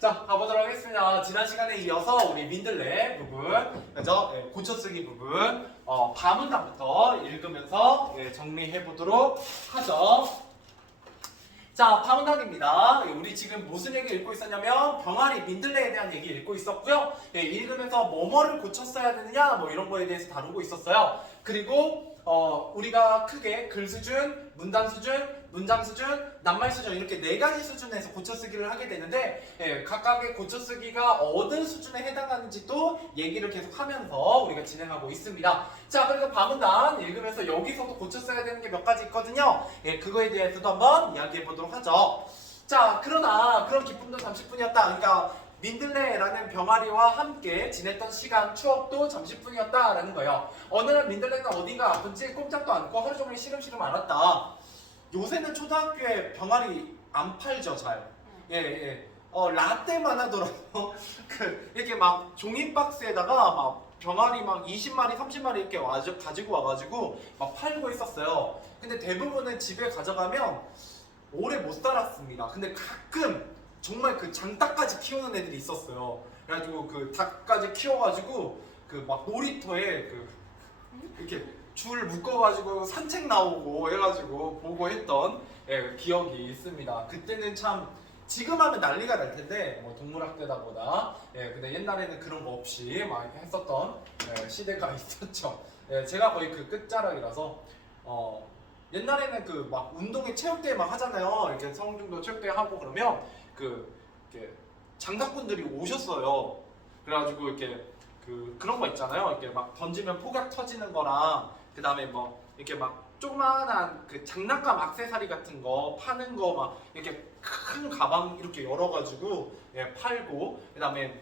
자, 가보도록 하겠습니다. 지난 시간에 이어서 우리 민들레 부분, 그죠? 고쳐쓰기 부분, 바문답부터 읽으면서 정리해 보도록 하죠. 자, 바문답입니다. 우리 지금 무슨 얘기 읽고 있었냐면 병아리 민들레에 대한 얘기 읽고 있었고요. 읽으면서 뭐뭐를 고쳤어야 되느냐 뭐 이런 거에 대해서 다루고 있었어요. 그리고 우리가 크게 글 수준, 문단 수준, 문장 수준, 낱말 수준 이렇게 네 가지 수준에서 고쳐쓰기를 하게 되는데 각각의 고쳐쓰기가 어느 수준에 해당하는지도 얘기를 계속 하면서 우리가 진행하고 있습니다. 자, 그래서 바문단 읽으면서 여기서도 고쳐써야 되는 게 몇 가지 있거든요. 그거에 대해서도 한번 이야기해 보도록 하죠. 자, 그러나 그런 기쁨도 30분이었다. 그러니까 민들레라는 병아리와 함께 지냈던 시간, 추억도 잠시뿐이었다라는 거예요. 어느 날 민들레가 어디가 아픈지 꼼짝도 않고 하루 종일 시름시름 앓았다. 요새는 초등학교에 병아리 안 팔죠, 잘. 라떼만 하더라도 이렇게 막 종이 박스에다가 막 병아리 막 20마리, 30마리 이렇게 가지고 와가지고 막 팔고 있었어요. 근데 대부분은 집에 가져가면 오래 못 살았습니다. 근데 가끔 정말 그 장닭까지 키우는 애들이 있었어요. 그래가지고 그 닭까지 키워가지고 그 막 놀이터에 이렇게 줄 묶어가지고 산책 나오고 해가지고 보고 했던 기억이 있습니다. 그때는 참 지금 하면 난리가 날 텐데 동물학대다 보다 근데 옛날에는 그런 거 없이 막 했었던 시대가 있었죠. 제가 거의 그 끝자락이라서 옛날에는 그 막 운동회 체육대회 막 하잖아요. 이렇게 성중도 체육대회 하고 그러면 이렇게 장사꾼들이 오셨어요. 그래가지고 이렇게 그런 거 있잖아요. 이렇게 막 던지면 포각 터지는 거랑 그 다음에 뭐 이렇게 막 조그만한 그 장난감 액세서리 같은 거 파는 거 막 이렇게 큰 가방 이렇게 열어가지고 팔고 그 다음에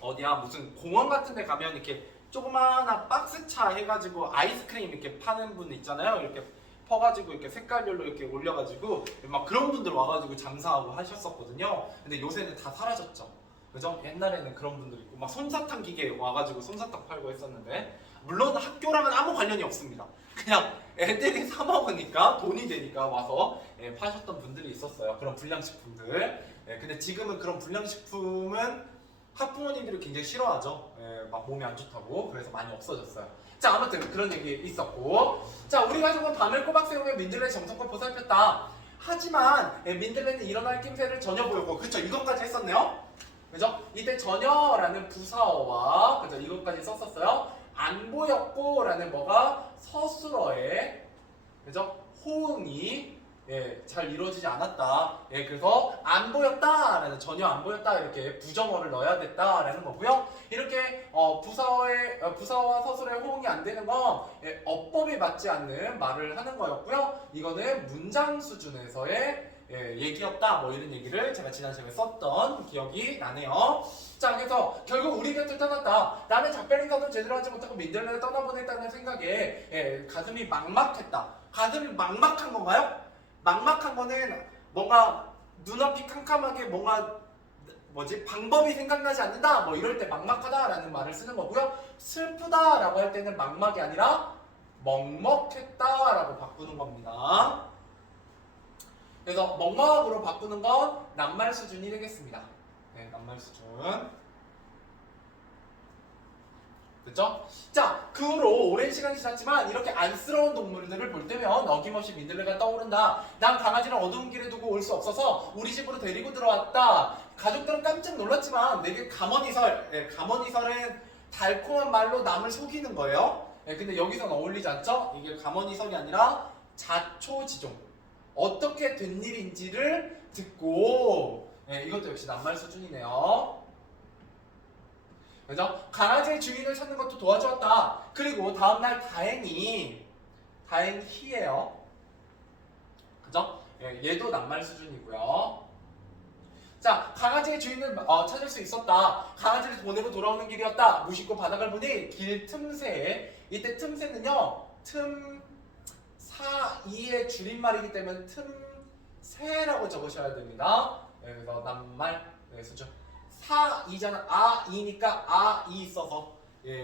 어디야 무슨 공원 같은 데 가면 이렇게 조그마한 박스차 해가지고 아이스크림 이렇게 파는 분 있잖아요. 이렇게 퍼가지고 이렇게 색깔별로 이렇게 올려가지고 막 그런 분들 와가지고 장사하고 하셨었거든요. 근데 요새는 다 사라졌죠. 그죠? 옛날에는 그런 분들 있고 막 솜사탕 기계 와가지고 솜사탕 팔고 했었는데 물론 학교랑은 아무 관련이 없습니다. 그냥 애들이 사 먹으니까 돈이 되니까 와서 파셨던 분들이 있었어요. 그런 불량식품들. 근데 지금은 그런 불량식품은 학부모님들이 굉장히 싫어하죠. 막 몸에 안 좋다고. 그래서 많이 없어졌어요. 자, 아무튼 그런 얘기 있었고, 자, 우리 가족은 밤을 꼬박 새우며 민들레 정성껏 보살폈다. 하지만 민들레는 일어날 낌새를 전혀 보였고, 그쵸? 이것까지 했었네요. 그죠? 이때 전혀라는 부사어와 그죠? 이것까지 썼었어요. 안 보였고 라는 뭐가 서술어에 그죠? 호응이 잘 이루어지지 않았다. 그래서 안 보였다라는 전혀 안 보였다 이렇게 부정어를 넣어야 됐다라는 거고요. 이렇게 부사어와 서술의 호응이 안 되는 건 어법에 맞지 않는 말을 하는 거였고요. 이거는 문장 수준에서의 얘기였다 뭐 이런 얘기를 제가 지난 시간에 썼던 기억이 나네요. 자, 그래서 결국 우리 곁을 떠났다. 나는 작별 인사도 제대로 하지 못하고 민들레를 떠나보냈다는 생각에 가슴이 막막했다. 가슴이 막막한 건가요? 막막한 거는 뭔가 눈앞이 캄캄하게 뭔가 방법이 생각나지 않는다 뭐 이럴 때 막막하다라는 말을 쓰는 거고요. 슬프다라고 할 때는 막막이 아니라 먹먹했다라고 바꾸는 겁니다. 그래서 먹먹으로 바꾸는 건 낱말 수준이 되겠습니다. 낱말 수준. 그쵸? 자, 그 후로 오랜 시간이 지났지만 이렇게 안쓰러운 동물들을 볼 때면 어김없이 민들레가 떠오른다. 난 강아지를 어두운 길에 두고 올 수 없어서 우리 집으로 데리고 들어왔다. 가족들은 깜짝 놀랐지만 내게 가머니설, 가머니설은 달콤한 말로 남을 속이는 거예요. 근데 여기서는 어울리지 않죠? 이게 가머니설이 아니라 자초지종. 어떻게 된 일인지를 듣고 이것도 역시 낱말 수준이네요. 그죠? 강아지의 주인을 찾는 것도 도와주었다. 그리고 다음날 다행히예요. 그죠? 얘도 낱말 수준이고요. 자, 강아지의 주인을 찾을 수 있었다. 강아지를 보내고 돌아오는 길이었다. 무심코 바닥을 보니 길 틈새에 이때 틈새는요. 틈 사이의 줄임말이기 때문에 틈새라고 적으셔야 됩니다. 그래서 낱말 수준. 사이잖아. 아이니까 아이 써서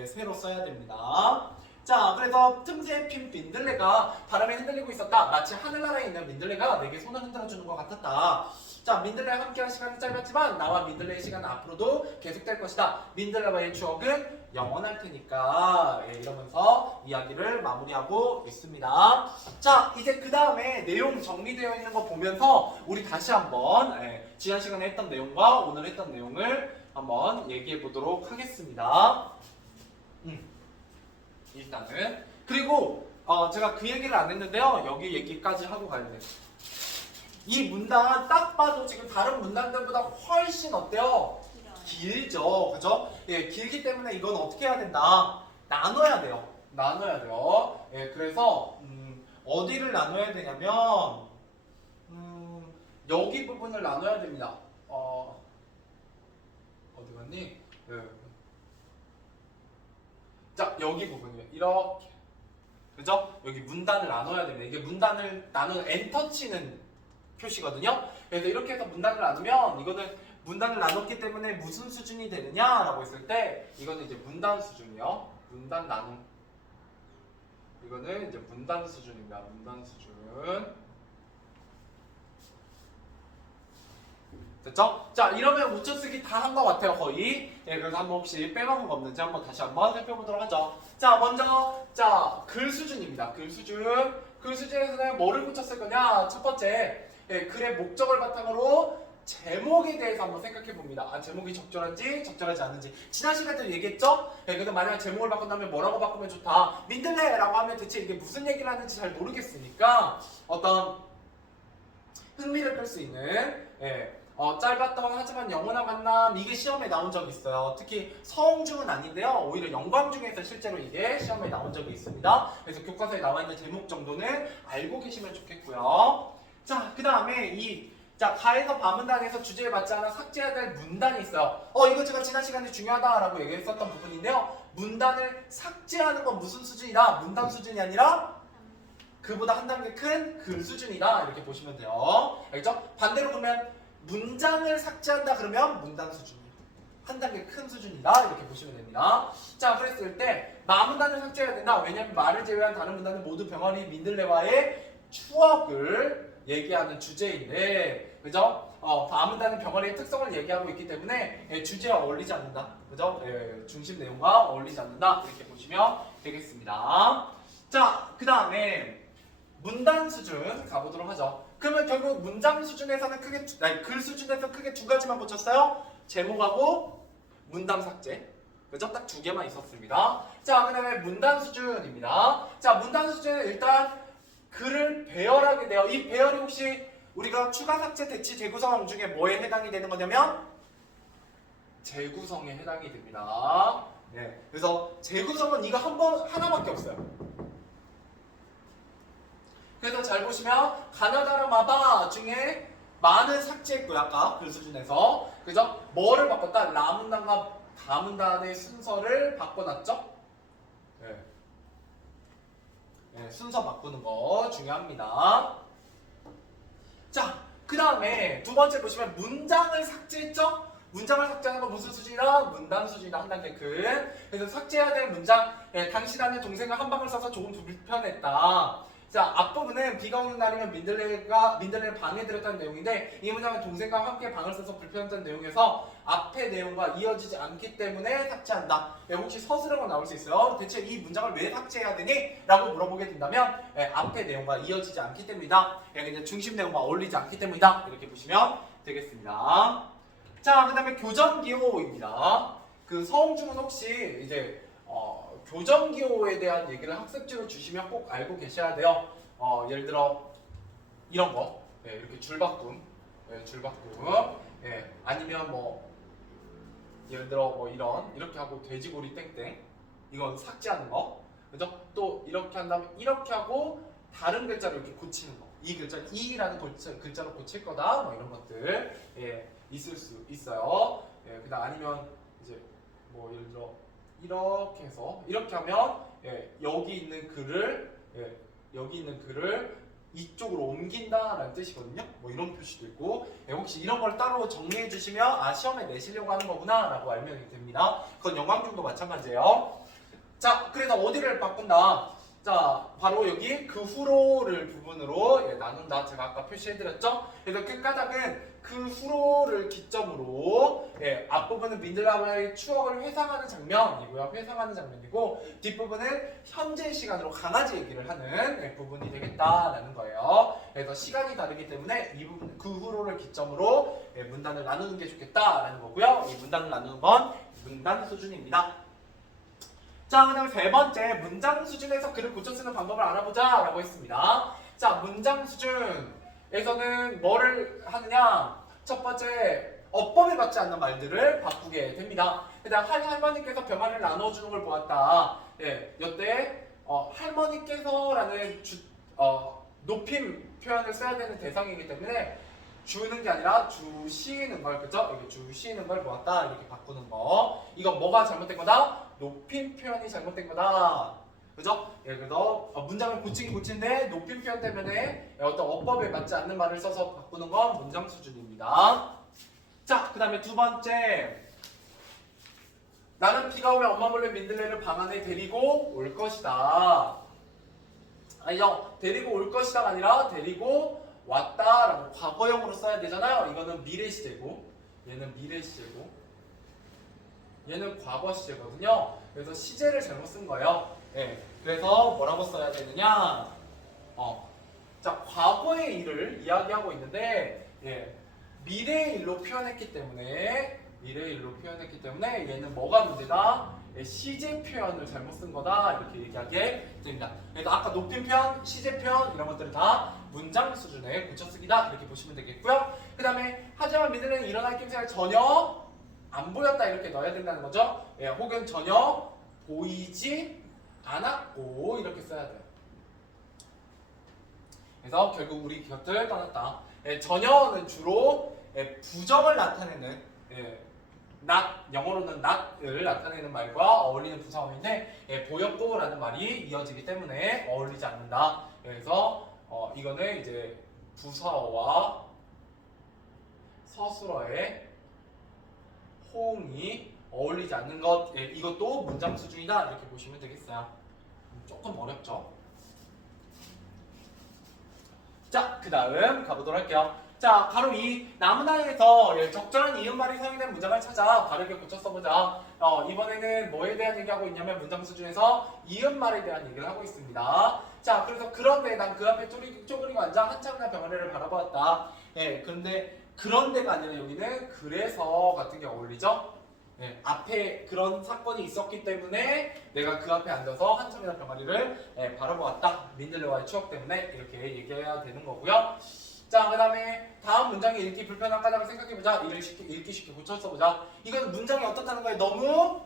새로 써야 됩니다. 자, 그래서 틈새에 핀 민들레가 바람에 흔들리고 있었다. 마치 하늘나라에 있는 민들레가 내게 손을 흔들어주는 것 같았다. 자, 민들레와 함께한 시간은 짧았지만 나와 민들레의 시간은 앞으로도 계속될 것이다. 민들레와의 추억은 영원할 테니까. 예, 이러면서 이야기를 마무리하고 있습니다. 자, 이제 그 다음에 내용 정리되어 있는 거 보면서 우리 다시 한번 지난 시간에 했던 내용과 오늘 했던 내용을 한번 얘기해 보도록 하겠습니다. 일단은 그리고 제가 그 얘기를 안 했는데요. 여기 얘기까지 하고 가야 돼요. 이 문단 딱 봐도 지금 다른 문단들보다 훨씬 어때요? 길죠, 그죠? 예, 길기 때문에 이건 어떻게 해야 된다? 나눠야 돼요. 나눠야 돼요. 예, 그래서 어디를 나눠야 되냐면 여기 부분을 나눠야 됩니다. 어디 갔니? 예. 자, 여기 부분이요. 이렇게. 그죠? 여기 문단을 나눠야 됩니다. 이게 문단을 나누는 엔터 치는 표시거든요. 그래서 이렇게 해서 문단을 나누면 이거는 문단을 나눴기 때문에 무슨 수준이 되느냐라고 했을 때 이거는 이제 문단 수준이요. 문단 나눔. 이거는 이제 문단 수준입니다. 문단 수준. 됐죠? 자, 이러면 우쳐쓰기 다 한 것 같아요, 거의. 예, 그래서 한번 혹시 빼먹은 거 없는지 한번 다시 한번 살펴보도록 하죠. 자, 먼저, 자, 글 수준입니다. 글 수준. 글 수준에서는 뭐를 붙였을 거냐? 첫 번째, 예, 글의 목적을 바탕으로 제목에 대해서 한번 생각해 봅니다. 아, 제목이 적절한지, 적절하지 않은지. 지난 시간에도 얘기했죠? 예, 그래서 만약에 제목을 바꾼다면 뭐라고 바꾸면 좋다? 민들레라고 하면 대체 이게 무슨 얘기를 하는지 잘 모르겠으니까 어떤 흥미를 끌 수 있는, 예, 짧았던 하지만 영원한 만남, 이게 시험에 나온 적이 있어요. 특히 서홍중은 아닌데요. 오히려 영광중에서 실제로 이게 시험에 나온 적이 있습니다. 그래서 교과서에 나와 있는 제목 정도는 알고 계시면 좋겠고요. 자, 그 다음에 자, 가에서 바문단에서 주제에 맞지 않아 삭제해야 될 문단이 있어요. 이거 제가 지난 시간에 중요하다라고 얘기했었던 부분인데요. 문단을 삭제하는 건 무슨 수준이다? 문단 수준이 아니라 그보다 한 단계 큰 글 수준이다. 이렇게 보시면 돼요. 알겠죠? 반대로 보면 문장을 삭제한다 그러면 문단 수준이에요. 한 단계 큰 수준이다. 이렇게 보시면 됩니다. 자, 그랬을 때 마문단을 삭제해야 된다. 왜냐하면 말을 제외한 다른 문단은 모두 병아리 민들레와의 추억을 얘기하는 주제인데, 그죠? 마문단은 병아리의 특성을 얘기하고 있기 때문에 주제와 어울리지 않는다. 그죠? 중심 내용과 어울리지 않는다. 이렇게 보시면 되겠습니다. 자, 그 다음에 문단 수준 가보도록 하죠. 그러면 결국 문장 수준에서는 글 수준에서 크게 두 가지만 붙였어요. 제목하고 문단 삭제. 그죠? 딱 두 개만 있었습니다. 자, 그 다음에 문단 수준입니다. 자, 문단 수준은 일단 글을 배열하게 돼요. 이 배열이 혹시 우리가 추가 삭제, 대치, 재구성 중에 뭐에 해당이 되는 거냐면 재구성에 해당이 됩니다. 네. 그래서 재구성은 이거 하나밖에 없어요. 그래서 잘 보시면 가나다라 마바 중에 많은 삭제했고요. 아까 글 수준에서. 그죠? 뭐를 바꿨다? 라문단과 다문단의 순서를 바꿔놨죠? 네. 네, 순서 바꾸는 거 중요합니다. 자, 그 다음에 두 번째 보시면 문장을 삭제했죠? 문장을 삭제하는 건 무슨 수준이다? 문단 수준이다. 한 단계 큰. 그래서 삭제해야 될 문장, 당신한테 동생과 한 방을 써서 조금 불편했다. 자, 앞부분은 비가 오는 날이면 민들레를 방에 들었다는 내용인데 이 문장은 동생과 함께 방을 써서 불편했다는 내용에서 앞의 내용과 이어지지 않기 때문에 삭제한다. 혹시 서술형으로 나올 수 있어요. 대체 이 문장을 왜 삭제해야 되니? 라고 물어보게 된다면 앞의 내용과 이어지지 않기 때문이다. 그냥 중심 내용과 어울리지 않기 때문이다. 이렇게 보시면 되겠습니다. 자, 그 다음에 교정기호입니다. 그 서홍중은 혹시 이제 교정기호에 대한 얘기를 학습지로 주시면 꼭 알고 계셔야 돼요. 예를 들어 이런 거, 이렇게 줄바꿈, 줄바꿈, 아니면 뭐 예를 들어 뭐 이렇게 하고 돼지고리 땡땡, 이건 삭제하는 거, 그죠? 또 이렇게 한 다음에 이렇게 하고 다른 글자로 이렇게 고치는 거, 이 글자는 이라는 글자로 고칠 거다, 뭐 이런 것들 있을 수 있어요. 그다음 아니면 이제 뭐 예를 들어 이렇게 해서 이렇게 하면 여기 있는 글을 이쪽으로 옮긴다라는 뜻이거든요. 뭐 이런 표시도 있고 혹시 이런 걸 따로 정리해 주시면 시험에 내시려고 하는 거구나 라고 알면 됩니다. 그건 영광중도 마찬가지예요. 자, 그래서 어디를 바꾼다? 자, 바로 여기 그 후로를 부분으로 나눈다. 제가 아까 표시해드렸죠? 그래서 끝가닥은 그 후로를 기점으로 앞부분은 민들레와의 추억을 회상하는 장면이고요. 회상하는 장면이고 뒷부분은 현재 시간으로 강아지 얘기를 하는 부분이 되겠다라는 거예요. 그래서 시간이 다르기 때문에 이 부분 그 후로를 기점으로 문단을 나누는 게 좋겠다라는 거고요. 이 문단을 나누는 건 문단 수준입니다. 자, 그 다음에 세 번째, 문장 수준에서 글을 고쳐 쓰는 방법을 알아보자 라고 했습니다. 자, 문장 수준에서는 뭐를 하느냐? 첫 번째, 어법에 맞지 않는 말들을 바꾸게 됩니다. 그 다음, 할머니께서 병아리를 나눠주는 걸 보았다. 이때 할머니께서라는 높임 표현을 써야 되는 대상이기 때문에 주는 게 아니라 주시는 걸, 그죠? 여기 주시는 걸 보았다. 이렇게 바꾸는 거. 이건 뭐가 잘못된 거다? 높임 표현이 잘못된 거다. 그죠? 그래서 문장을 고치긴 고친데 높임 표현 때문에 어떤 어법에 맞지 않는 말을 써서 바꾸는 건 문장 수준입니다. 자, 그 다음에 두 번째. 나는 비가 오면 엄마 몰래 민들레를 방 안에 데리고 올 것이다. 아니죠? 데리고 올 것이다가 아니라 데리고 왔다라고 과거형으로 써야 되잖아요. 이거는 미래 시제고, 얘는 미래 시제고, 얘는 과거 시제거든요. 그래서 시제를 잘못 쓴 거예요. 그래서 뭐라고 써야 되느냐? 자, 과거의 일을 이야기하고 있는데, 미래의 일로 표현했기 때문에, 얘는 뭐가 문제다? 시제 표현을 잘못 쓴 거다. 이렇게 얘기하게 됩니다. 그래서 아까 높임 표현, 시제 표현 이런 것들은 다 문장 수준의 고쳐쓰기다. 이렇게 보시면 되겠고요. 그 다음에 하지만 민들레는 일어날 낌새가 전혀 안 보였다. 이렇게 넣어야 된다는 거죠. 혹은 전혀 보이지 않았고 이렇게 써야 돼요. 그래서 결국 우리 곁을 떠났다. 전혀는 주로 부정을 나타내는 not, 영어로는 not을 나타내는 말과 어울리는 부사어인데 보였고 라는 말이 이어지기 때문에 어울리지 않는다. 그래서 이거는 이제 부사어와 서술어의 호응이 어울리지 않는 것, 이것도 문장 수준이다. 이렇게 보시면 되겠어요. 조금 어렵죠? 자, 그 다음 가보도록 할게요. 자, 가로 2. 나무다리에서 적절한 이음말이 사용된 문장을 찾아 바르게 고쳐 써보자. 이번에는 뭐에 대한 얘기하고 있냐면 문장 수준에서 이음말에 대한 얘기를 하고 있습니다. 자, 그래서 그런데 난 그 앞에 쪼그리고 앉아 한참이나 병아리를 바라보았다. 그런데 그런데가 아니라 여기는 그래서 같은 게 어울리죠? 앞에 그런 사건이 있었기 때문에 내가 그 앞에 앉아서 한참이나 병아리를 바라보았다. 민들레와의 추억 때문에 이렇게 얘기해야 되는 거고요. 자, 그 다음에 다음 문장이 읽기 불편한 까닭을 생각해보자. 읽기 쉽게 고쳐 써보자. 이건 문장이 어떻다는 거예요? 너무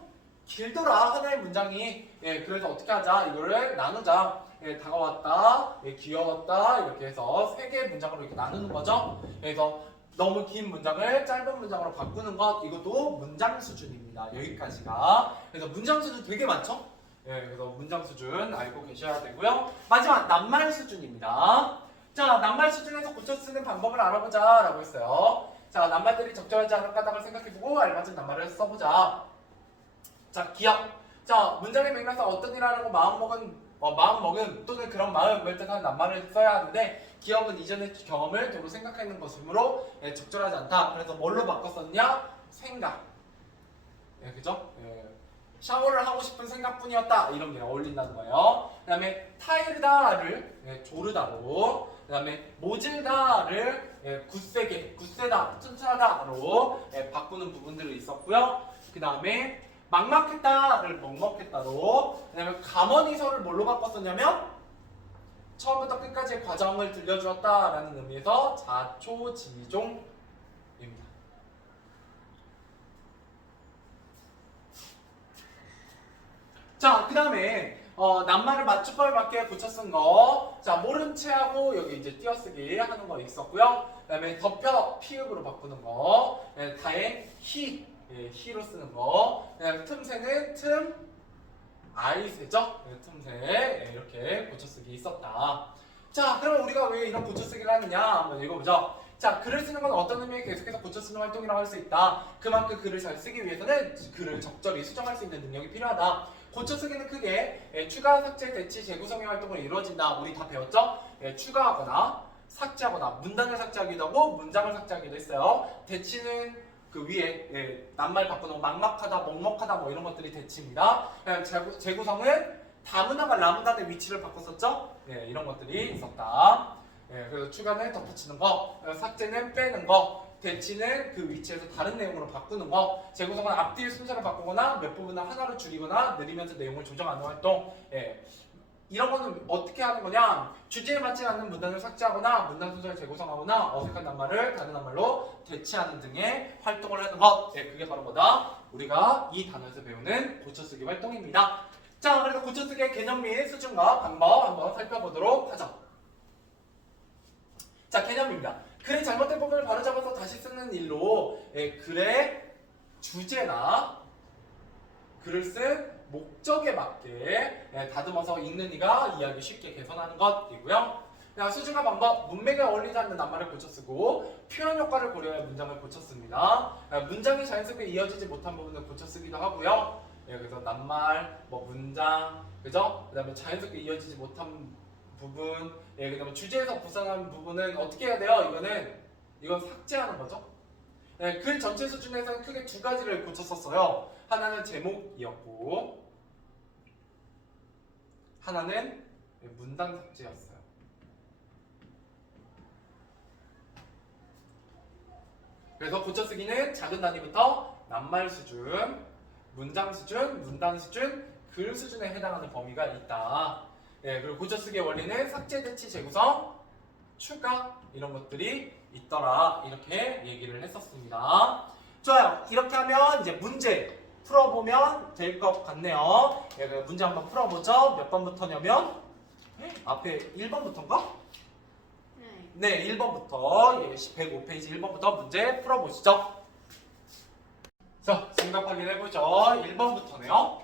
길더라, 하나의 문장이. 그래서 어떻게 하자? 이거를 나누자. 다가왔다, 귀여웠다, 이렇게 해서 세 개의 문장으로 이렇게 나누는 거죠. 그래서 너무 긴 문장을 짧은 문장으로 바꾸는 것, 이것도 문장 수준입니다. 여기까지가. 그래서 문장 수준 되게 많죠? 그래서 문장 수준 알고 계셔야 되고요. 마지막 낱말 수준입니다. 자, 낱말 수준에서 고쳐 쓰는 방법을 알아보자 라고 했어요. 자, 낱말들이 적절하지 않은 까닭을 생각해보고 알맞은 낱말을 써보자. 자, 기억. 자, 문장의 맥락상 어떤 일 하라고 마음먹은 또는 그런 마음을 뜻하는 낱말을 써야 하는데 기억은 이전의 경험을 도로 생각하는 것이므로 적절하지 않다. 그래서 뭘로 바꿨었냐? 생각. 그죠? 샤워를 하고 싶은 생각뿐이었다. 이런 게 어울린다는 거예요. 그 다음에 타이르다를 조르다로, 그 다음에 모질다를 굳세다, 튼튼하다로 바꾸는 부분들이 있었고요. 그 다음에 막막했다를 먹먹했다로, 그 다음에 가머니서를 뭘로 바꿨었냐면 처음부터 끝까지의 과정을 들려주었다라는 의미에서 자초지종입니다. 자, 그 다음에 낱말을 맞춤법에 고쳐 쓴 거. 자, 모른 채 하고 여기 이제 띄어쓰기 하는 거 있었고요. 그 다음에 덮여 피읍으로 바꾸는 거. 다행 히로 쓰는 거. 그 다음에 틈새는 아이새죠? 틈새. 이렇게 고쳐 쓰기 있었다. 자, 그럼 우리가 왜 이런 고쳐 쓰기를 하느냐 한번 읽어보죠. 자, 글을 쓰는 건 어떤 의미에 계속해서 고쳐 쓰는 활동이라고 할 수 있다. 그만큼 글을 잘 쓰기 위해서는 글을 적절히 수정할 수 있는 능력이 필요하다. 고쳐쓰기는 크게 추가, 삭제, 대치, 재구성의 활동을 이루어진다. 우리 다 배웠죠? 추가하거나 삭제하거나 문단을 삭제하기도 하고 문장을 삭제하기도 했어요. 대치는 그 위에 낱말 바꾸는 막막하다, 먹먹하다 뭐 이런 것들이 대치입니다. 재구성은 다문화가 라문단의 위치를 바꿨었죠? 이런 것들이 있었다. 그래서 추가는 덧붙이는 거, 삭제는 빼는 거, 대치는 그 위치에서 다른 내용으로 바꾸는 거, 재구성은 앞뒤의 순서를 바꾸거나 몇 부분을 하나로 줄이거나 늘리면서 내용을 조정하는 활동. 이런 거는 어떻게 하는 거냐? 주제에 맞지 않는 문단을 삭제하거나 문단 순서를 재구성하거나 어색한 낱말을 다른 낱말로 대체하는 등의 활동을 하는 것. 그게 바로 뭐다? 우리가 이 단어에서 배우는 고쳐쓰기 활동입니다. 자, 그래서 고쳐쓰기의 개념 및 수준과 방법 한번 살펴보도록 하죠. 자, 개념입니다. 글의 잘못된 부분을 바로잡아서 다시 쓰는 일로 글의 주제나 글을 쓴 목적에 맞게 다듬어서 읽는 이가 이해하기 쉽게 개선하는 것이고요. 수준과 방법, 문맥에 어울리지 않는 낱말을 고쳐쓰고 표현 효과를 고려해 문장을 고쳐씁니다. 문장이 자연스럽게 이어지지 못한 부분을 고쳐쓰기도 하고요. 그래서 낱말, 문장, 그죠? 그 다음에 자연스럽게 이어지지 못한 부분, 그 다음에 주제에서 벗어난 부분은 어떻게 해야 돼요? 이건 삭제하는 거죠. 글 전체 수준에서는 크게 두 가지를 고쳤었어요. 하나는 제목이었고, 하나는 문단 삭제였어요. 그래서 고쳐쓰기는 작은 단위부터 낱말 수준, 문장 수준, 문단 수준, 글 수준에 해당하는 범위가 있다. 그리고 고쳐쓰기의 원리는 삭제, 대치, 재구성, 추가 이런 것들이 있더라. 이렇게 얘기를 했었습니다. 좋아요. 이렇게 하면 이제 문제 풀어보면 될 것 같네요. 문제 한번 풀어보죠. 몇 번부터냐면 앞에 1번부터인가? 네, 1번부터 105페이지 1번부터 문제 풀어보시죠. 자, 정답 확인해보죠. 1번부터네요.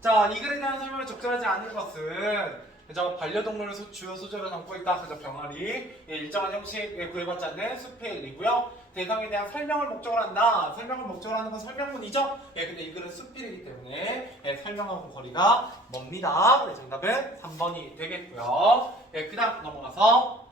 자, 이 글에 대한 설명을 적절하지 않은 것은 그죠? 반려동물을 주요 소재로 담고 있다. 그죠? 병아리. 일정한 형식에 구애받지 않는 숲의 일이고요. 대상에 대한 설명을 목적으로 한다. 설명을 목적으로 하는 건 설명문이죠? 근데 이 글은 숲일이기 때문에 설명하고 거리가 멉니다. 정답은 3번이 되겠고요. 그 다음 넘어가서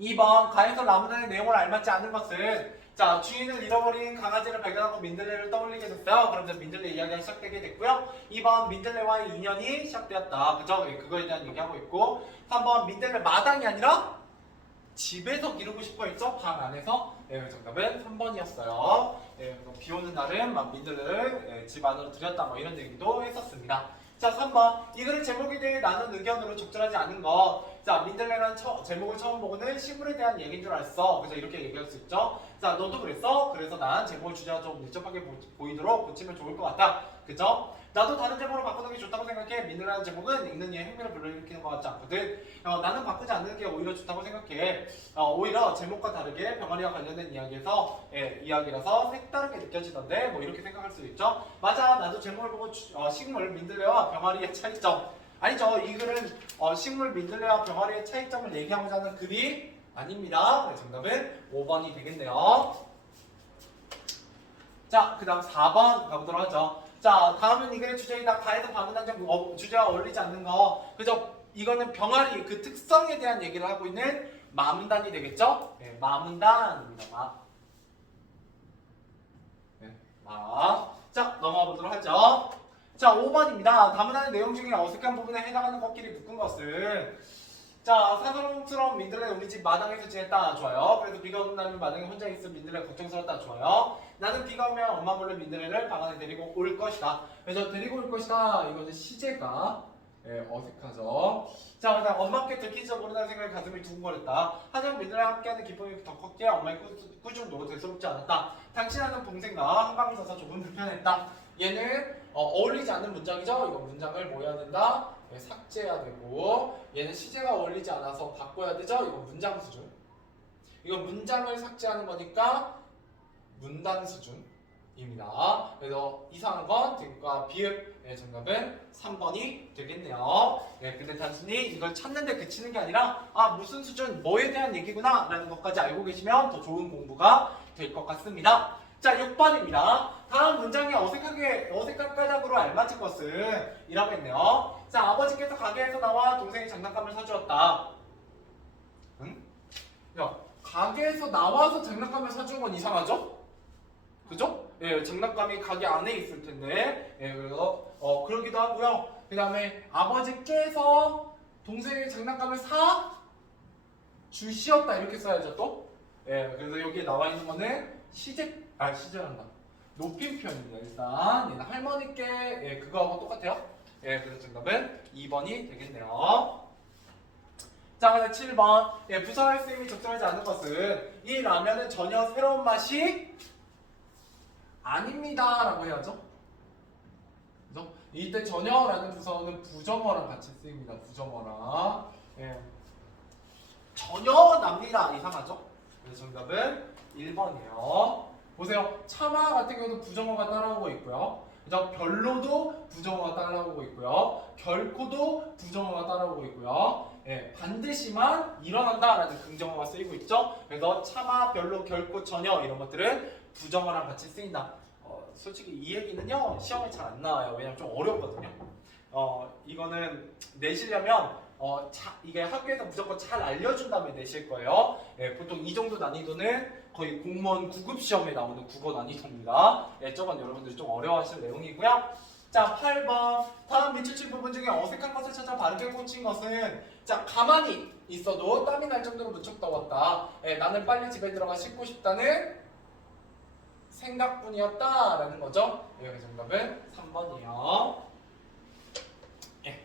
2번 가에서 라문단의 내용을 알맞지 않은 것은 자, 주인을 잃어버린 강아지를 발견하고 민들레를 떠올리게 됐어요. 그럼 이제 민들레 이야기가 시작되게 됐고요. 2번 민들레와의 인연이 시작되었다. 그죠? 그거에 대한 얘기하고 있고 3번 민들레 마당이 아니라 집에서 기르고 싶어 했죠? 방 안에서. 정답은 3번이었어요. 비 오는 날은 막 민들레를 집 안으로 들였다 뭐 이런 얘기도 했었습니다. 자, 3번. 이 글의 제목에 대해 나눈 의견으로 적절하지 않은 것. 자, 민들레라는 제목을 처음 보고는 식물에 대한 얘기인 줄 알았어. 그래서 이렇게 얘기할 수 있죠. 자, 너도 그랬어? 그래서 난 제목을 주제가 좀 밀접하게 보이도록 고치면 좋을 것 같다. 그죠? 나도 다른 제목으로 바꾸는 게 좋다고 생각해. 민들레라는 제목은 읽는 이의 흥미를 불러일으키는 것 같지 않거든. 나는 바꾸지 않는 게 오히려 좋다고 생각해. 오히려 제목과 다르게 병아리와 관련된 이야기에서 이야기라서 색다르게 느껴지던데 뭐 이렇게 생각할 수 있죠. 맞아, 나도 제목을 보고 식물 민들레와 병아리의 차이점. 아니죠. 이 글은 식물 민들레와 병아리의 차이점을 얘기하고자 하는 글이 아닙니다. 정답은 5번이 되겠네요. 자, 그 다음 4번 가보도록 하죠. 자, 다음은 이 글의 주제이다. 가에서 반문한 주제와 어울리지 않는 거. 그죠? 이거는 병아리 그 특성에 대한 얘기를 하고 있는 마문단이 되겠죠? 마문단입니다. 자, 넘어가 보도록 하죠. 자, 5번입니다. 다문화의 내용 중에 어색한 부분에 해당하는 것끼리 묶은 것은 자, 사사롱스러운 민들레 우리 집 마당에서 지냈다. 좋아요. 그래서 비가 오는 날은 마당에 혼자 있어 민들레 걱정스럽다. 좋아요. 나는 비가 오면 엄마 몰래 민들레를 방 안에 데리고 올 것이다. 그래서 데리고 올 것이다. 이거는 시제가 어색하죠. 자, 그다음 엄마께 들킬지도 모른다는 생각에 가슴이 두근거렸다. 하지만 민들레와 함께하는 기쁨이 더 컸기에 엄마의 꾸중도 대수롭지 않았다. 당신하는 동생과 한방에 서서 조금 불편했다. 얘는 어울리지 않는 문장이죠. 이거 문장을 뭐 해야 된다? 삭제해야 되고, 얘는 시제가 어울리지 않아서 바꿔야 되죠. 이거 문장 수준. 이거 문장을 삭제하는 거니까 문단 수준입니다. 그래서 이상한 건 등과 비읍. 정답은 3번이 되겠네요. 근데 단순히 이걸 찾는데 그치는 게 아니라 무슨 수준, 뭐에 대한 얘기구나 라는 것까지 알고 계시면 더 좋은 공부가 될 것 같습니다. 자, 6번입니다. 다음 문장에 어색한 까닭으로 알맞은 것은 이라고 했네요. 자, 아버지께서 가게에서 나와 동생이 장난감을 사주었다. 응? 야, 가게에서 나와서 장난감을 사준 건 이상하죠? 그죠? 예, 장난감이 가게 안에 있을 텐데. 예, 그래서 그러기도 하고요. 그 다음에 아버지께서 동생의 장난감을 사 주시었다 이렇게 써야죠 또. 예, 그래서 여기에 나와 있는 거는 시제란다. 높임 표현입니다. 일단 얘는 할머니께 예, 그거하고 똑같아요. 예, 그래서 정답은 2번이 되겠네요. 자, 그다음 7번. 예, 부사할 쓰임이 적절하지 않은 것은 이 라면은 전혀 새로운 맛이 아닙니다 라고 해야죠. 그죠? 이때 전혀라는 부사어는 부정어랑 같이 쓰입니다. 부정어랑. 예. 전혀 납니다. 이상하죠? 그래서 정답은 1번이에요. 보세요. 차마 같은 경우도 부정어가 따라오고 있고요. 그죠? 별로도 부정어가 따라오고 있고요. 결코도 부정어가 따라오고 있고요. 예, 반드시만 일어난다라는 긍정어가 쓰이고 있죠. 그래서 차마, 별로, 결코, 전혀 이런 것들은 부정어랑 같이 쓰인다. 솔직히 이 얘기는요 시험에 잘 안 나와요. 왜냐면 좀 어렵거든요. 이거는 내시려면 이게 학교에서 무조건 잘 알려준 다음에 내실 거예요. 예, 보통 이 정도 난이도는 거의 공무원 9급 시험에 나오는 국어 난이도입니다. 예, 저건 여러분들이 좀 어려워하실 내용이고요. 자, 8번. 다음 밑줄친 부분 중에 어색한 것을 찾아 바르게 꽂힌 것은 자, 가만히 있어도 땀이 날 정도로 무척 더웠다. 예, 나는 빨리 집에 들어가 씻고 싶다는 생각뿐이었다 라는 거죠. 예, 정답은 3번이에요. 예.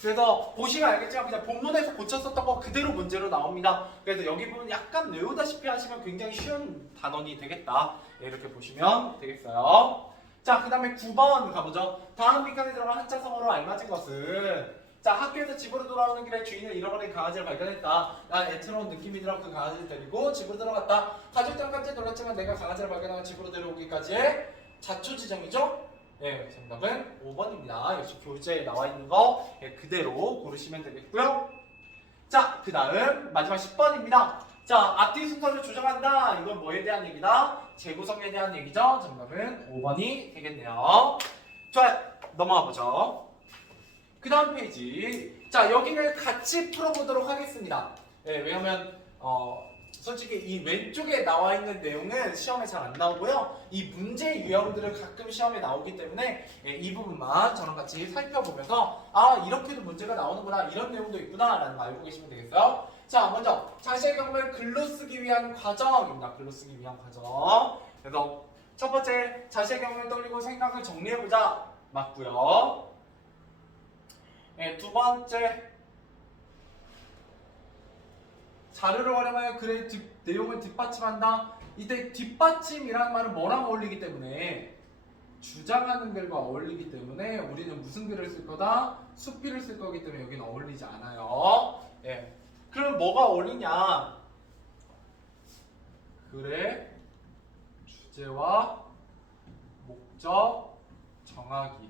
그래서 보시면 알겠지만 그냥 본문에서 고쳤었던 거 그대로 문제로 나옵니다. 그래서 여기 부분 약간 외우다시피 하시면 굉장히 쉬운 단원이 되겠다. 예, 이렇게 보시면 되겠어요. 자, 그 다음에 9번 가보죠. 다음 빈칸에 들어간 한자성어로 알맞은 것은 자, 학교에서 집으로 돌아오는 길에 주인을 잃어버린 강아지를 발견했다. 난 애처로운 느낌이 들어 그 강아지를 데리고 집으로 들어갔다. 가족들은 깜짝 놀랐지만 내가 강아지를 발견하고 집으로 데려오기까지의 자초지정이죠? 예, 정답은 5번입니다. 역시 교재에 나와 있는 거 예, 그대로 고르시면 되겠고요. 자, 그 다음 마지막 10번입니다. 자, 앞뒤 순서를 조정한다. 이건 뭐에 대한 얘기다? 재구성에 대한 얘기죠. 정답은 5번이 되겠네요. 좋아요. 넘어가 보죠. 그 다음 페이지. 자, 여기를 같이 풀어보도록 하겠습니다. 예, 왜냐면 솔직히 이 왼쪽에 나와 있는 내용은 시험에 잘 안 나오고요. 이 문제 유형들은 가끔 시험에 나오기 때문에 예, 이 부분만 저랑 같이 살펴보면서 아, 이렇게도 문제가 나오는구나, 이런 내용도 있구나 라는 거 알고 계시면 되겠어요. 자, 먼저 자신의 경험을 글로 쓰기 위한 과정입니다. 글로 쓰기 위한 과정. 그래서 첫 번째, 자신의 경험을 떠올리고 생각을 정리해보자. 맞고요. 네, 두 번째, 자료를 활용하여 글의 내용을 뒷받침한다. 이때 뒷받침이라는 말은 뭐랑 어울리기 때문에 주장하는 글과 어울리기 때문에 우리는 무슨 글을 쓸 거다? 수필을 쓸 거기 때문에 여기는 어울리지 않아요. 예. 그럼 뭐가 어울리냐? 글의 주제와 목적 정하기가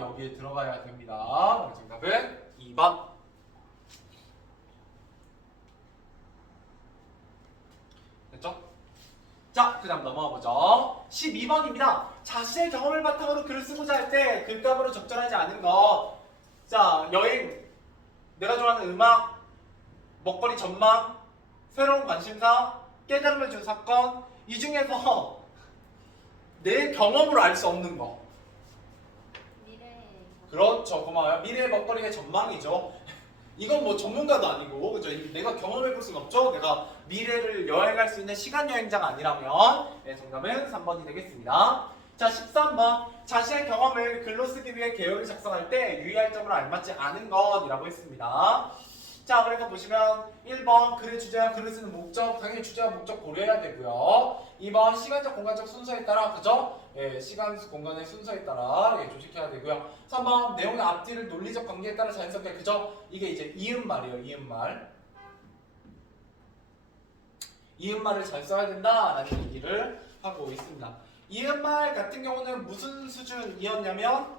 여기에 들어가야 됩니다. 정답은 2번. 됐죠? 자, 그 다음 넘어가 보죠. 12번입니다. 자신의 경험을 바탕으로 글을 쓰고자 할 때 글감으로 적절하지 않은 것. 자, 여행, 내가 좋아하는 음악, 먹거리 전망, 새로운 관심사, 깨달음을 준 사건, 이 중에서 내 경험으로 알 수 없는 거. 미래. 그렇죠, 고마워요. 미래의 먹거리의 전망이죠. 이건 뭐 전문가도 아니고, 그죠? 내가 경험해 볼 수는 없죠. 내가 미래를 여행할 수 있는 시간 여행자가 아니라면, 네, 정답은 3번이 되겠습니다. 자, 13번. 자신의 경험을 글로 쓰기 위해 개요를 작성할 때 유의할 점으로 알맞지 않은 것이라고 했습니다. 자, 그래서 보시면 1번 글의 주제와 글을 쓰는 목적, 당연히 주제와 목적 고려해야 되고요. 2번 시간적 공간적 순서에 따라, 그죠? 예, 시간 공간의 순서에 따라 예, 조직해야 되고요. 3번 내용의 앞뒤를 논리적 관계에 따라 자연스럽게, 그죠? 이게 이제 이음말이에요. 이음말. 이음말을 잘 써야 된다라는 얘기를 하고 있습니다. 이음말 같은 경우는 무슨 수준이었냐면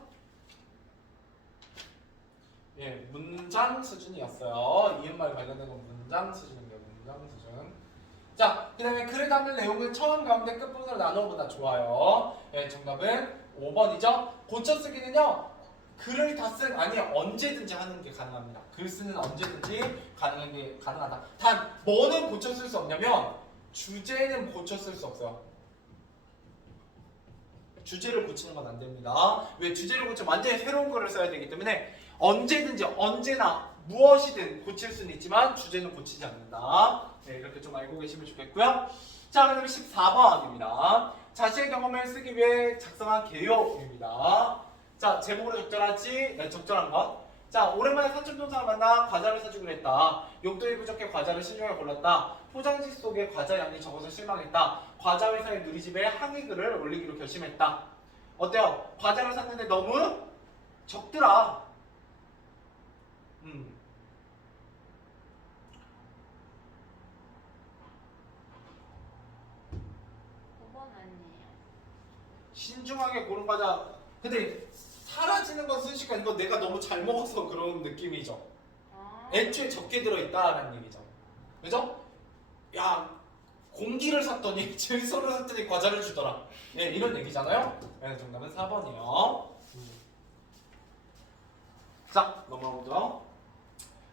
예, 문장 수준이었어요. 이음말 관련된 건 문장 수준인데요. 문장 수준. 자, 그 다음에 글에 담을 내용을 처음 가운데 끝부분으로 나누어보다 좋아요. 예, 정답은 5번이죠. 고쳐쓰기는요. 글을 다 쓴 아니 언제든지 하는 게 가능합니다. 글 쓰는 언제든지 가능하다. 단 뭐는 고쳐 쓸 수 없냐면 주제는 고쳐 쓸 수 없어요. 주제를 고치는 건 안 됩니다. 왜 주제를 고치면 완전히 새로운 글을 써야 되기 때문에 언제든지 언제나 무엇이든 고칠 수는 있지만 주제는 고치지 않는다. 네, 이렇게 좀 알고 계시면 좋겠고요. 자, 그다음에 14번입니다. 자신의 경험을 쓰기 위해 작성한 개요입니다. 자, 제목으로 적절하지? 네, 적절한 것. 자, 오랜만에 사촌동생을 만나 과자를 사주기로 했다. 용돈이 부족해 과자를 신중하게 골랐다. 포장지 속에 과자 양이 적어서 실망했다. 과자 회사의 누리집에 항의글을 올리기로 결심했다. 어때요? 과자를 샀는데 너무 적더라. 5번 아니에요? 신중하게 고른 과자. 근데 사라지는 건 순식간 이거 내가 너무 잘 먹어서 그런 느낌이죠. 아. 애초에 적게 들어있다라는 얘기죠. 그죠? 야, 공기를 샀더니 질소를 샀더니 과자를 주더라. 네, 이런 얘기잖아요. 네, 정답은 4번이요. 자, 넘어가보죠.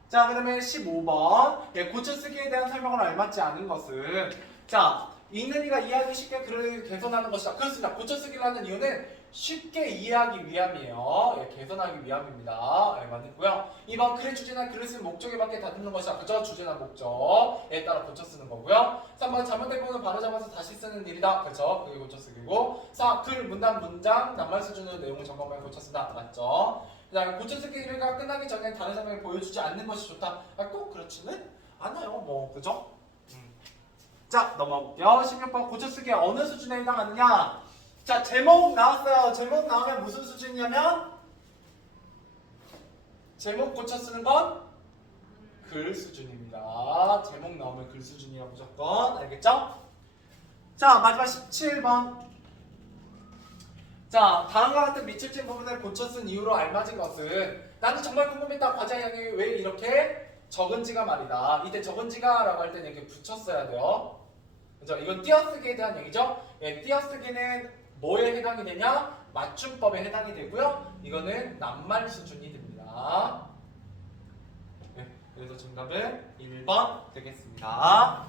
자, 그 다음에 15번. 예, 고쳐쓰기에 대한 설명을 알맞지 않은 것은, 자, 읽는 이가 이해하기 쉽게 글을 개선하는 것이다. 그렇습니다. 고쳐쓰기를 하는 이유는 쉽게 이해하기 위함이에요. 예, 개선하기 위함입니다. 예, 맞고요. 2번 글의 주제나 글을 쓴 목적에 맞게 다듬는 것이다. 그죠? 주제나 목적에 따라 고쳐 쓰는 거고요. 3번 잘못된 부분을 바로잡아서 다시 쓰는 일이다. 그죠? 그게 고쳐쓰기고. 4. 글, 문단, 문장, 낱말 수준의 내용을 점검하여 고쳐 쓴다. 맞죠? 그 다음에 고쳐쓰기가 끝나기 전에 다른 설명을 보여주지 않는 것이 좋다. 꼭 그렇지는 않아요. 뭐, 그죠? 자, 넘어가볼게요. 16번 고쳐쓰기에 어느 수준에 해당하느냐? 자, 제목 나왔어요. 제목 나오면 무슨 수준이냐면 제목 고쳐 쓰는 건 글 수준입니다. 제목 나오면 글 수준이야 무조건. 알겠죠? 자, 마지막 17번. 자, 다음과 같은 밑줄 친 부분을 고쳐 쓴 이유로 알맞은 것은 나는 정말 궁금했다. 과자 양이 왜 이렇게 적은지가 말이다. 이때 적은지가 라고 할 때는 이렇게 붙였어야 돼요. 그죠? 이건 띄어쓰기에 대한 얘기죠. 예, 띄어쓰기는 뭐에 해당이 되냐? 맞춤법에 해당이 되고요. 이거는 낱말 수준이 됩니다. 네, 그래서 정답은 1번 되겠습니다.